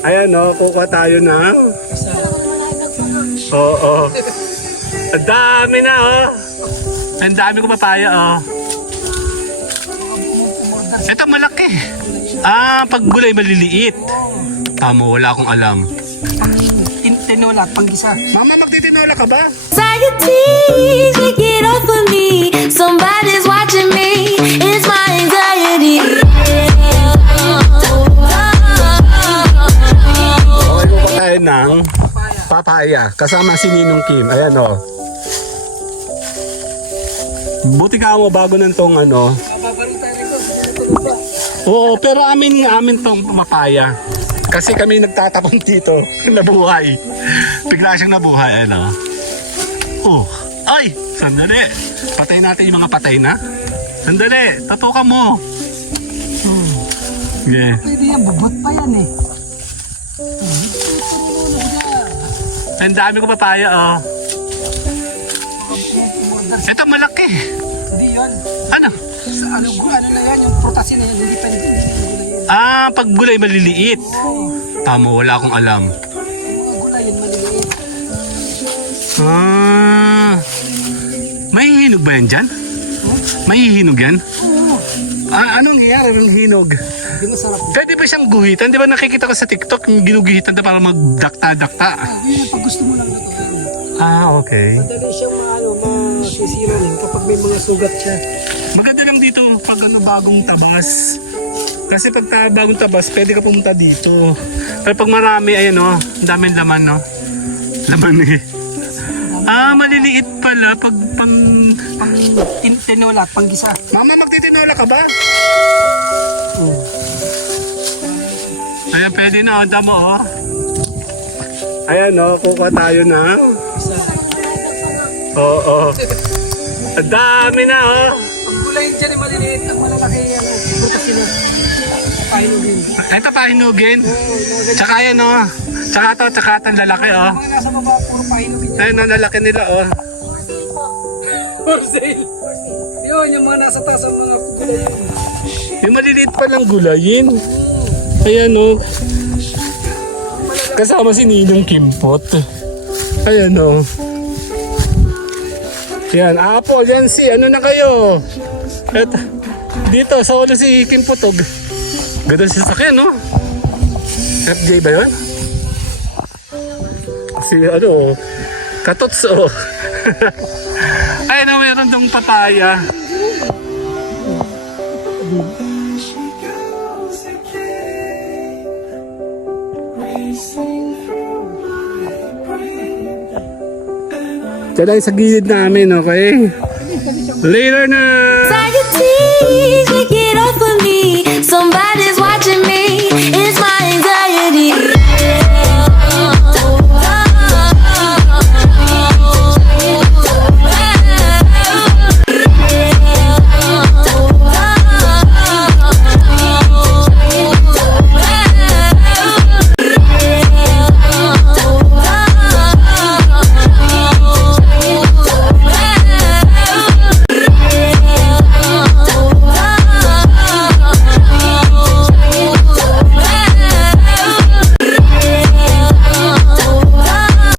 Ayan o, kukuha tayo ng... Oo. Ang dami na oh. Ang dami ko papaya oh. Ito malaki. Pag gulay maliliit. Tama, wala akong alam. Tinola at panggisa. Mama, magtitinola ka ba? Anxiety, take it off of me. Somebody's watching me. It's my anxiety. Okay, kukuha tayo ng papaya. Kasama si Ninong Kim. Ayan o. Buti ka mo bago ng tong ano. Oo, pero amin tong papaya. Kasi kami nagtatapon dito. Nabuhay. Bigla siyang nabuhay. Ano? Oh. Ay! Sandali. Patay natin yung mga patay na. Sandali. Tatukan mo. Yeah. Pwede yan, bubot pa yan eh. Ang dami ko papaya oh. Ito malaki. Hindi yan. Ano? Ano na yan, yung protasin na yan, hindi pa hindi. Pag gulay maliliit. Tama, wala akong alam. Yung mga gulay yan, maliliit. May hinog ba yan dyan? May hinog yan? Anong nangyayari ng hinog? Hindi masarap. Pwede ba siyang guhitan? Di ba nakikita ko sa TikTok yung ginuguhitan na para magdakta-dakta? Yun yung pag gusto mo lang ito. Okay. Madali siyang masisira rin kapag may mga sugat siya. Maganda lang dito pag bagong tabas. Kasi pag bagong tabas, pwede ka pumunta dito. Pero pag marami, ayan o, ang daming laman, no? Laman eh. Maliliit pala pag Tinola at panggisa. Mama, magtitinola ka ba? Ayan, pwede na, onda mo, oh. Ayan, oh, kukuha tayo na. Oo. Ang dami na, oh. Ang gulay dyan ay maliliit. Ang malalaki yan. Protasin na. Pahinugin. Ito pahinugin. Tsaka yan, oh. Tsaka itong lalaki, oh. Mga nasa baba, puro pahinugin yan. Ayun, ang lalaki nila, oh. For sale. Yun, yung mga nasa taas ang mga gulay. Yung maliliit pa lang gulayin. Ayan, oh. Kasama si Ninong Kimpot. Ayan, oh. Yan, apple, yan si, ano na kayo? Eto, dito, sa ulo si Kimpotog. Ganda si sasakyan, no? FJ ba yun? Si, ano, Katots, oh. Ayun, oh, meron dong papaya. Diyan sa gilid namin, okay? Later na! Anxiety, take it off of me. Somebody's watching.